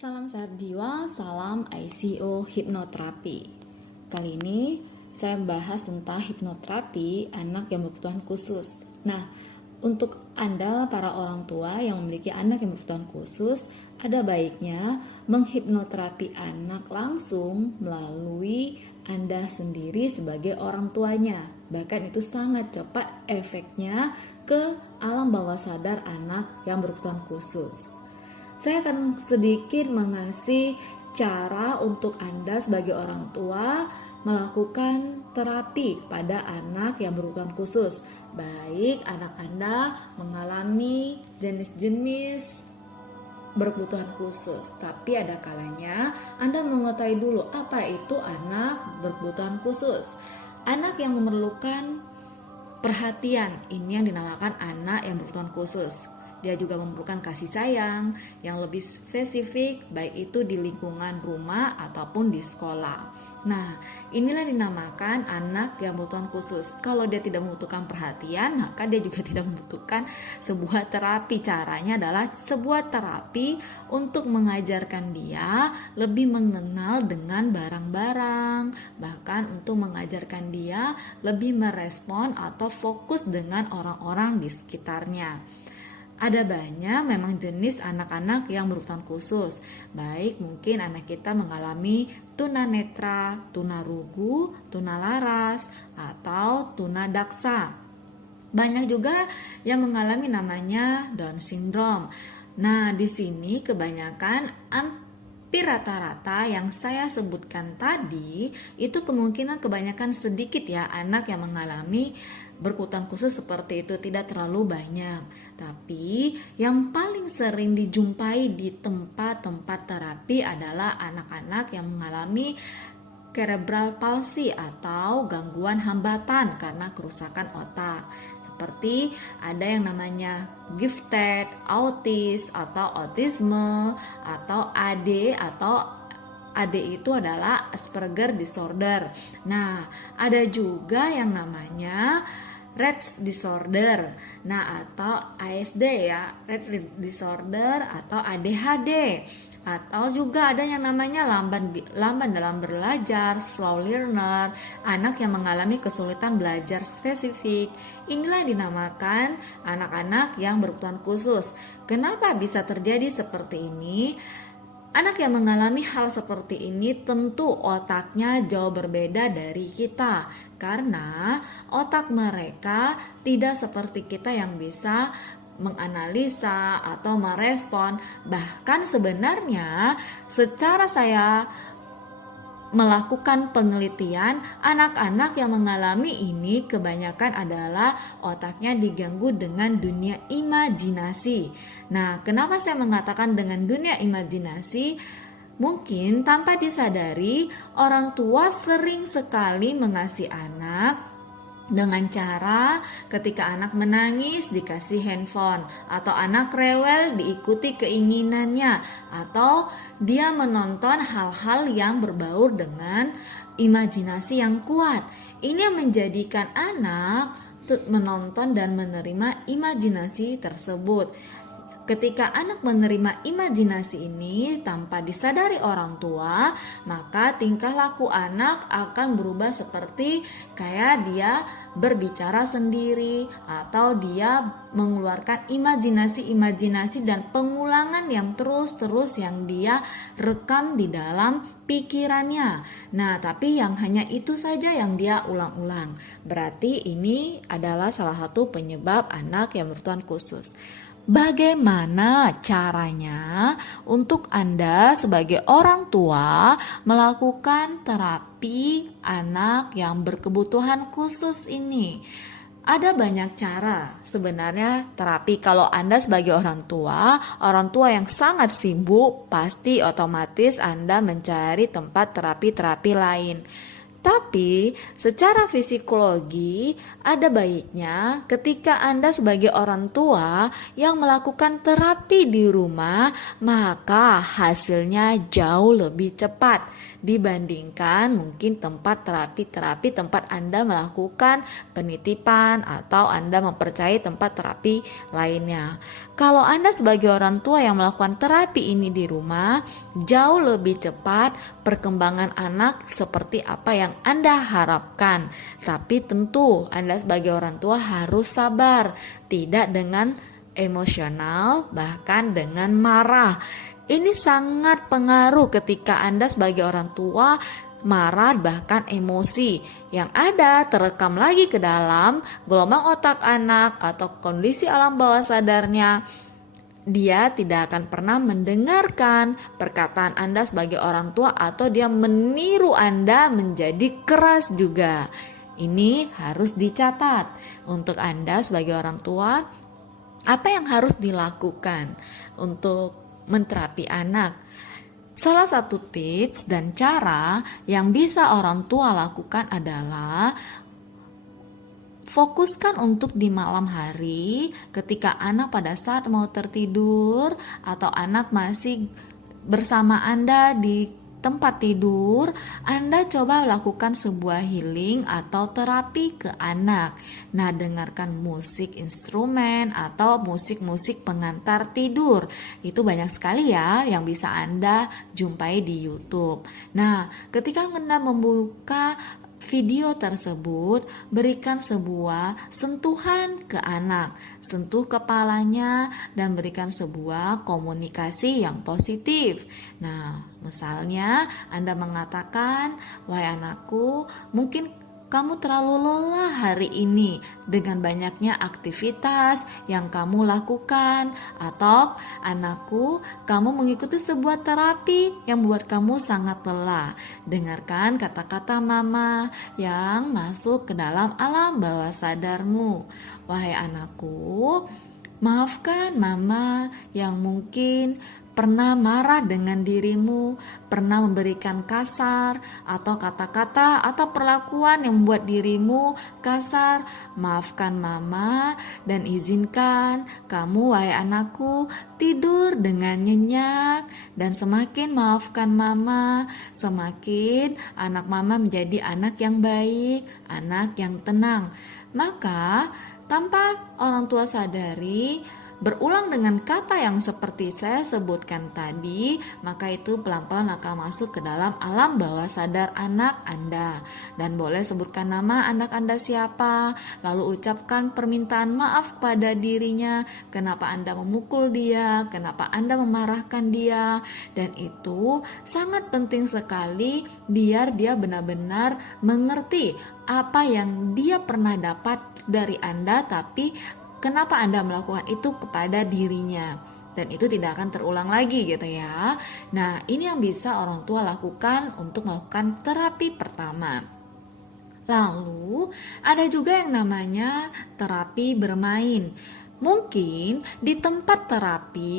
Salam sehat jiwa, salam ICO hipnoterapi. Kali ini saya membahas tentang hipnoterapi anak yang berkebutuhan khusus. Nah, untuk Anda para orang tua yang memiliki anak yang berkebutuhan khusus, ada baiknya menghipnoterapi anak langsung melalui Anda sendiri sebagai orang tuanya. Bahkan itu sangat cepat efeknya ke alam bawah sadar anak yang berkebutuhan khusus. Saya akan sedikit mengasih cara untuk Anda sebagai orang tua melakukan terapi kepada anak yang berkebutuhan khusus. Baik anak Anda mengalami jenis-jenis berkebutuhan khusus, tapi ada kalanya Anda mengetahui dulu apa itu anak berkebutuhan khusus. Anak yang memerlukan perhatian, ini yang dinamakan anak yang berkebutuhan khusus. Dia juga memerlukan kasih sayang yang lebih spesifik, baik itu di lingkungan rumah ataupun di sekolah. Nah, inilah dinamakan anak yang berkebutuhan khusus. Kalau dia tidak membutuhkan perhatian, maka dia juga tidak membutuhkan sebuah terapi. Caranya adalah sebuah terapi untuk mengajarkan dia lebih mengenal dengan barang-barang, bahkan untuk mengajarkan dia lebih merespon atau fokus dengan orang-orang di sekitarnya. Ada banyak memang jenis anak-anak yang berkebutuhan khusus. Baik mungkin anak kita mengalami tunanetra, tunarungu, tunalaras, atau tunadaksa. Banyak juga yang mengalami namanya Down syndrome. Nah, di sini kebanyakan hampir rata-rata yang saya sebutkan tadi itu kemungkinan kebanyakan sedikit ya anak yang mengalami berkebutuhan khusus seperti itu, tidak terlalu banyak. Tapi yang paling sering dijumpai di tempat-tempat terapi adalah anak-anak yang mengalami cerebral palsy atau gangguan hambatan karena kerusakan otak. Seperti ada yang namanya gifted, autis atau autisme atau AD atau AD itu adalah Asperger disorder. Nah, ada juga yang namanya Rett disorder. Nah, atau ASD ya, Rett disorder atau ADHD. Atau juga ada yang namanya lamban dalam belajar, slow learner, anak yang mengalami kesulitan belajar spesifik. Inilah yang dinamakan anak-anak yang berkebutuhan khusus. Kenapa bisa terjadi seperti ini? Anak yang mengalami hal seperti ini tentu otaknya jauh berbeda dari kita, karena otak mereka tidak seperti kita yang bisa menganalisa atau merespon. Bahkan sebenarnya secara saya melakukan penelitian, anak-anak yang mengalami ini kebanyakan adalah otaknya diganggu dengan dunia imajinasi. Nah, kenapa saya mengatakan dengan dunia imajinasi? Mungkin tanpa disadari, orang tua sering sekali mengasihi anak dengan cara ketika anak menangis dikasih handphone, atau anak rewel diikuti keinginannya, atau dia menonton hal-hal yang berbaur dengan imajinasi yang kuat. Ini yang menjadikan anak menonton dan menerima imajinasi tersebut. Ketika anak menerima imajinasi ini tanpa disadari orang tua, maka tingkah laku anak akan berubah seperti kayak dia berbicara sendiri atau dia mengeluarkan imajinasi-imajinasi dan pengulangan yang terus-terus yang dia rekam di dalam pikirannya. Nah, tapi yang hanya itu saja yang dia ulang-ulang. Berarti ini adalah salah satu penyebab anak yang berkebutuhan khusus. Bagaimana caranya untuk Anda sebagai orang tua melakukan terapi anak yang berkebutuhan khusus ini? Ada banyak cara sebenarnya terapi. Kalau Anda sebagai orang tua yang sangat sibuk, pasti otomatis Anda mencari tempat terapi-terapi lain. Tapi secara psikologi ada baiknya ketika Anda sebagai orang tua yang melakukan terapi di rumah, maka hasilnya jauh lebih cepat dibandingkan mungkin tempat terapi tempat Anda melakukan penitipan atau Anda mempercayai tempat terapi lainnya. Kalau Anda sebagai orang tua yang melakukan terapi ini di rumah, jauh lebih cepat perkembangan anak seperti apa yang Anda harapkan. Tapi tentu Anda sebagai orang tua harus sabar, tidak dengan emosional, bahkan dengan marah. Ini sangat pengaruh ketika Anda sebagai orang tua marah bahkan emosi yang ada terekam lagi ke dalam gelombang otak anak atau kondisi alam bawah sadarnya. Dia tidak akan pernah mendengarkan perkataan Anda sebagai orang tua atau dia meniru Anda menjadi keras juga. Ini harus dicatat untuk Anda sebagai orang tua. Apa yang harus dilakukan untuk menterapi anak? Salah satu tips dan cara yang bisa orang tua lakukan adalah fokuskan untuk di malam hari ketika anak pada saat mau tertidur atau anak masih bersama Anda di tempat tidur, Anda coba lakukan sebuah healing atau terapi ke anak. Nah, dengarkan musik instrumen atau musik-musik pengantar tidur. Itu banyak sekali ya yang bisa Anda jumpai di YouTube. Nah, ketika Anda membuka video tersebut, berikan sebuah sentuhan ke anak, sentuh kepalanya dan berikan sebuah komunikasi yang positif. Nah, misalnya Anda mengatakan, "Wahai anakku, mungkin kamu terlalu lelah hari ini dengan banyaknya aktivitas yang kamu lakukan." Atau, "Anakku, kamu mengikuti sebuah terapi yang membuat kamu sangat lelah. Dengarkan kata-kata mama yang masuk ke dalam alam bawah sadarmu. Wahai anakku, maafkan mama yang mungkin pernah marah dengan dirimu, pernah memberikan kasar atau kata-kata atau perlakuan yang membuat dirimu kasar. Maafkan mama dan izinkan kamu, wahai anakku, tidur dengan nyenyak. Dan semakin maafkan mama, semakin anak mama menjadi anak yang baik, anak yang tenang." Maka tanpa orang tua sadari, berulang dengan kata yang seperti saya sebutkan tadi, maka itu pelan-pelan akan masuk ke dalam alam bawah sadar anak Anda. Dan boleh sebutkan nama anak Anda siapa, lalu ucapkan permintaan maaf pada dirinya, kenapa Anda memukul dia, kenapa Anda memarahkan dia. Dan itu sangat penting sekali biar dia benar-benar mengerti apa yang dia pernah dapat dari Anda, tapi kenapa Anda melakukan itu kepada dirinya, dan itu tidak akan terulang lagi gitu ya. Nah, ini yang bisa orang tua lakukan untuk melakukan terapi pertama. Lalu ada juga yang namanya terapi bermain. Mungkin di tempat terapi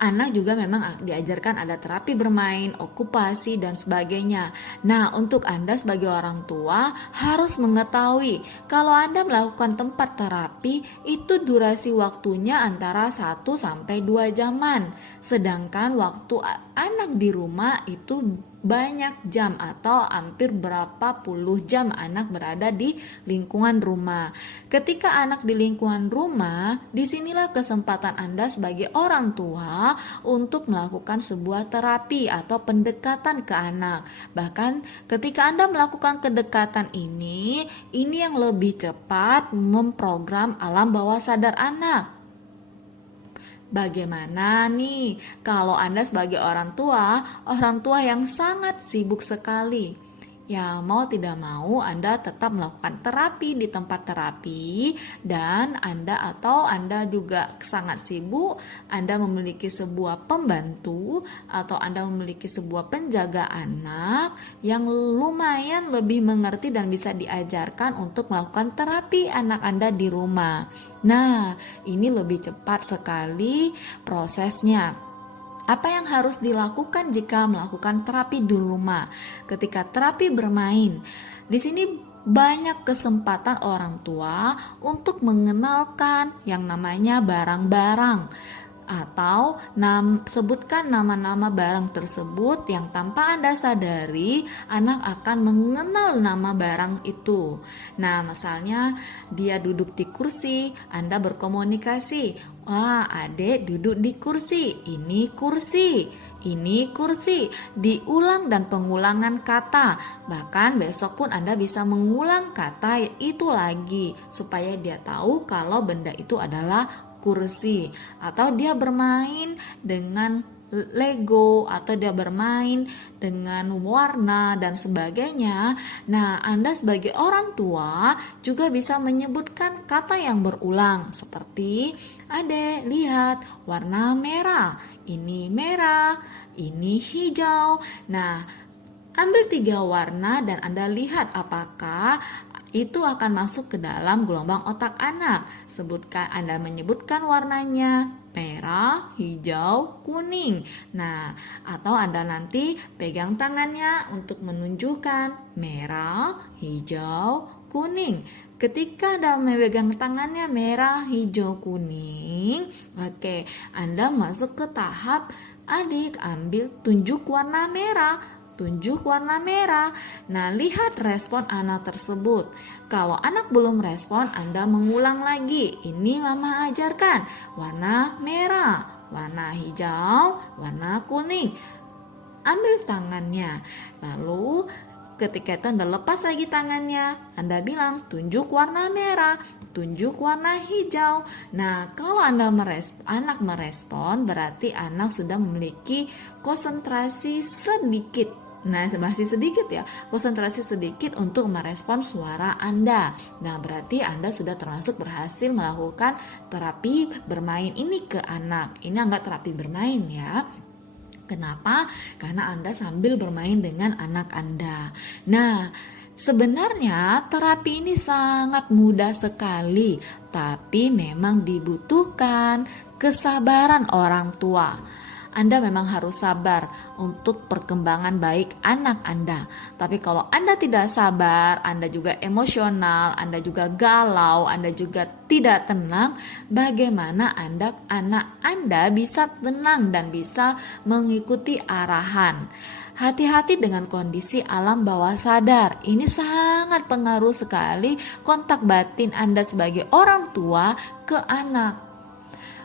anak juga memang diajarkan ada terapi bermain, okupasi, dan sebagainya. Nah, untuk Anda sebagai orang tua harus mengetahui kalau Anda melakukan tempat terapi itu durasi waktunya antara 1-2 jaman. Sedangkan waktu anak di rumah itu banyak jam atau hampir berapa puluh jam anak berada di lingkungan rumah. Ketika anak di lingkungan rumah, disinilah kesempatan Anda sebagai orang tua untuk melakukan sebuah terapi atau pendekatan ke anak. Bahkan ketika Anda melakukan kedekatan ini yang lebih cepat memprogram alam bawah sadar anak. Bagaimana nih kalau Anda sebagai orang tua yang sangat sibuk sekali? Ya, mau tidak mau Anda tetap melakukan terapi di tempat terapi, dan Anda juga sangat sibuk, Anda memiliki sebuah pembantu atau Anda memiliki sebuah penjaga anak yang lumayan lebih mengerti dan bisa diajarkan untuk melakukan terapi anak Anda di rumah. Nah, ini lebih cepat sekali prosesnya. Apa yang harus dilakukan jika melakukan terapi di rumah? Ketika terapi bermain, di sini banyak kesempatan orang tua untuk mengenalkan yang namanya barang-barang atau sebutkan nama-nama barang tersebut yang tanpa Anda sadari anak akan mengenal nama barang itu. Nah, misalnya dia duduk di kursi, Anda berkomunikasi, wah, adik duduk di kursi, ini kursi, ini kursi. Diulang dan pengulangan kata. Bahkan besok pun Anda bisa mengulang kata itu lagi supaya dia tahu kalau benda itu adalah kursi. Atau dia bermain dengan Lego, atau dia bermain dengan warna dan sebagainya. Nah, Anda sebagai orang tua juga bisa menyebutkan kata yang berulang seperti, Adek, lihat warna merah, ini merah, ini hijau. Nah, ambil 3 warna dan Anda lihat apakah itu akan masuk ke dalam gelombang otak anak. Anda menyebutkan warnanya merah, hijau, kuning. Nah, atau Anda nanti pegang tangannya untuk menunjukkan merah, hijau, kuning. Ketika Anda memegang tangannya merah, hijau, kuning, oke, Anda masuk ke tahap adik ambil tunjuk warna merah. Tunjuk warna merah. Nah, lihat respon anak tersebut. Kalau anak belum respon, Anda mengulang lagi. Ini mama ajarkan. Warna merah, warna hijau, warna kuning. Ambil tangannya. Lalu ketika itu Anda lepas lagi tangannya, Anda bilang tunjuk warna merah, tunjuk warna hijau. Nah, kalau anak merespon, berarti anak sudah memiliki konsentrasi sedikit. Nah, masih sedikit ya, konsentrasi sedikit untuk merespon suara Anda. Nah, berarti Anda sudah termasuk berhasil melakukan terapi bermain ini ke anak. Ini anggap terapi bermain ya. Kenapa? Karena Anda sambil bermain dengan anak Anda. Nah, sebenarnya terapi ini sangat mudah sekali, tapi memang dibutuhkan kesabaran orang tua. Anda memang harus sabar untuk perkembangan baik anak Anda. Tapi kalau Anda tidak sabar, Anda juga emosional, Anda juga galau, Anda juga tidak tenang, bagaimana anak Anda bisa tenang dan bisa mengikuti arahan? Hati-hati dengan kondisi alam bawah sadar. Ini sangat pengaruh sekali kontak batin Anda sebagai orang tua ke anak.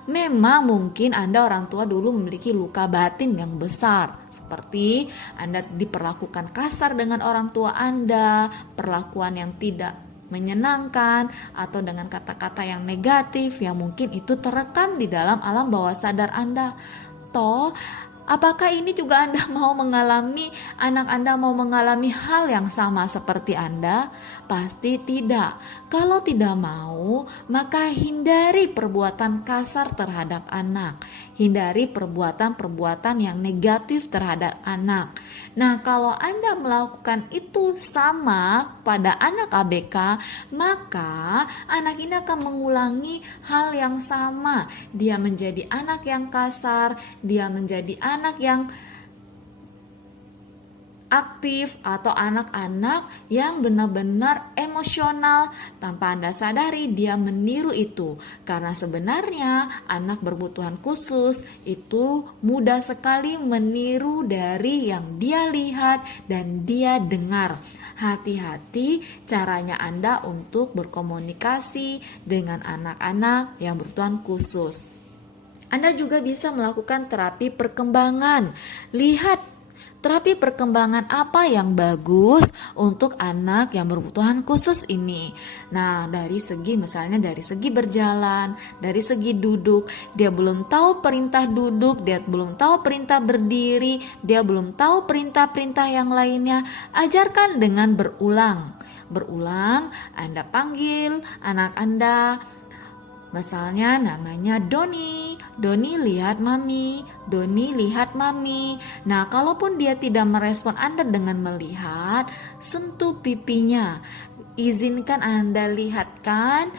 Memang mungkin Anda orang tua dulu memiliki luka batin yang besar, seperti Anda diperlakukan kasar dengan orang tua Anda, perlakuan yang tidak menyenangkan, atau dengan kata-kata yang negatif yang mungkin itu terekam di dalam alam bawah sadar Anda. Apakah ini juga anak Anda mau mengalami hal yang sama seperti Anda? Pasti tidak. Kalau tidak mau, maka hindari perbuatan kasar terhadap anak. Hindari perbuatan-perbuatan yang negatif terhadap anak. Nah, kalau Anda melakukan itu sama pada anak ABK, maka anak ini akan mengulangi hal yang sama. Dia menjadi anak yang kasar, dia menjadi anak yang aktif, atau anak-anak yang benar-benar emosional. Tanpa Anda sadari, dia meniru itu. Karena sebenarnya anak berkebutuhan khusus itu mudah sekali meniru dari yang dia lihat dan dia dengar. Hati-hati caranya Anda untuk berkomunikasi dengan anak-anak yang berkebutuhan khusus. Anda juga bisa melakukan terapi perkembangan. Lihat terapi perkembangan apa yang bagus untuk anak yang berkebutuhan khusus ini. Nah, dari segi berjalan, dari segi duduk, dia belum tahu perintah duduk, dia belum tahu perintah berdiri, dia belum tahu perintah-perintah yang lainnya. Ajarkan dengan berulang. Anda panggil anak Anda. Misalnya namanya Doni lihat mami, Doni lihat mami. Nah, kalaupun dia tidak merespon Anda dengan melihat, sentuh pipinya. Izinkan Anda lihatkan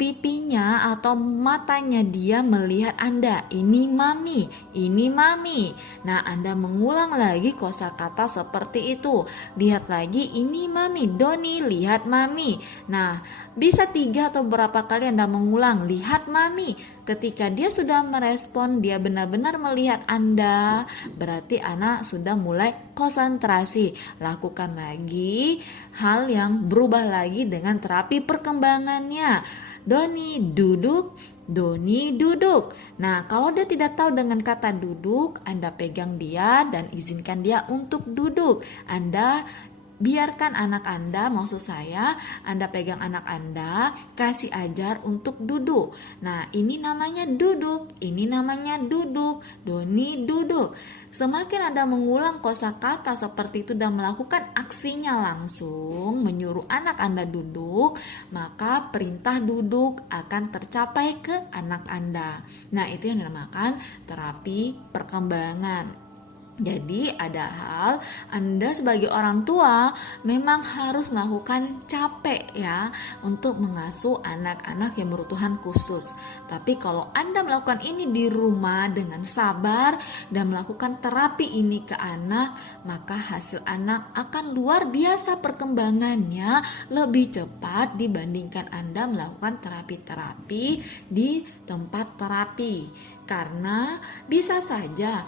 pipinya atau matanya dia melihat Anda. Ini mami, ini mami. Nah, Anda mengulang lagi kosakata seperti itu. Lihat lagi, ini mami. Doni, lihat mami. Nah, bisa 3 atau berapa kali Anda mengulang, lihat mami. Ketika dia sudah merespon, dia benar-benar melihat Anda, berarti anak sudah mulai konsentrasi. Lakukan lagi hal yang berubah lagi dengan terapi perkembangannya. Doni duduk, Doni duduk. Nah, kalau dia tidak tahu dengan kata duduk, Anda pegang dia dan izinkan dia untuk duduk. Anda biarkan anak Anda, maksud saya, Anda pegang anak Anda, kasih ajar untuk duduk. Nah, ini namanya duduk, ini namanya duduk, Doni duduk. Semakin Anda mengulang kosakata seperti itu dan melakukan aksinya langsung, menyuruh anak Anda duduk, maka perintah duduk akan tercapai ke anak Anda. Nah, itu yang dinamakan terapi perkembangan. Jadi ada hal Anda sebagai orang tua memang harus melakukan capek ya untuk mengasuh anak-anak yang berkebutuhan khusus. Tapi kalau Anda melakukan ini di rumah dengan sabar dan melakukan terapi ini ke anak, maka hasil anak akan luar biasa perkembangannya, lebih cepat dibandingkan Anda melakukan terapi-terapi di tempat terapi. Karena bisa saja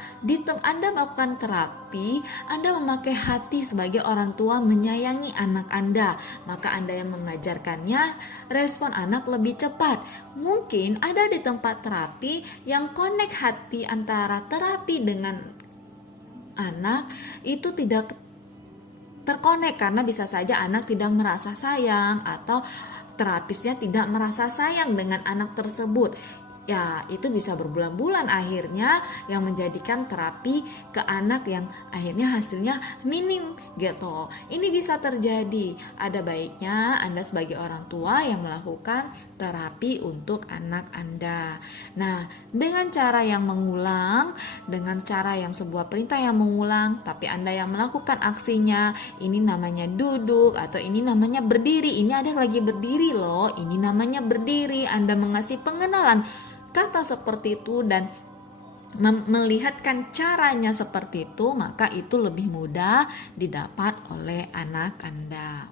Anda melakukan terapi, Anda memakai hati sebagai orang tua menyayangi anak Anda, maka Anda yang mengajarkannya, respon anak lebih cepat. Mungkin ada di tempat terapi yang connect hati antara terapi dengan anak itu tidak terkonek, karena bisa saja anak tidak merasa sayang atau terapisnya tidak merasa sayang dengan anak tersebut. Ya, itu bisa berbulan-bulan akhirnya yang menjadikan terapi ke anak yang akhirnya hasilnya minim gitu. Ini bisa terjadi. Ada baiknya Anda sebagai orang tua yang melakukan terapi untuk anak Anda. Nah, dengan cara yang mengulang, dengan cara yang sebuah perintah yang mengulang, tapi Anda yang melakukan aksinya, ini namanya duduk atau ini namanya berdiri. Ini ada yang lagi berdiri loh, ini namanya berdiri. Anda mengasih pengenalan kata seperti itu dan melihatkan caranya seperti itu, maka itu lebih mudah didapat oleh anak Anda.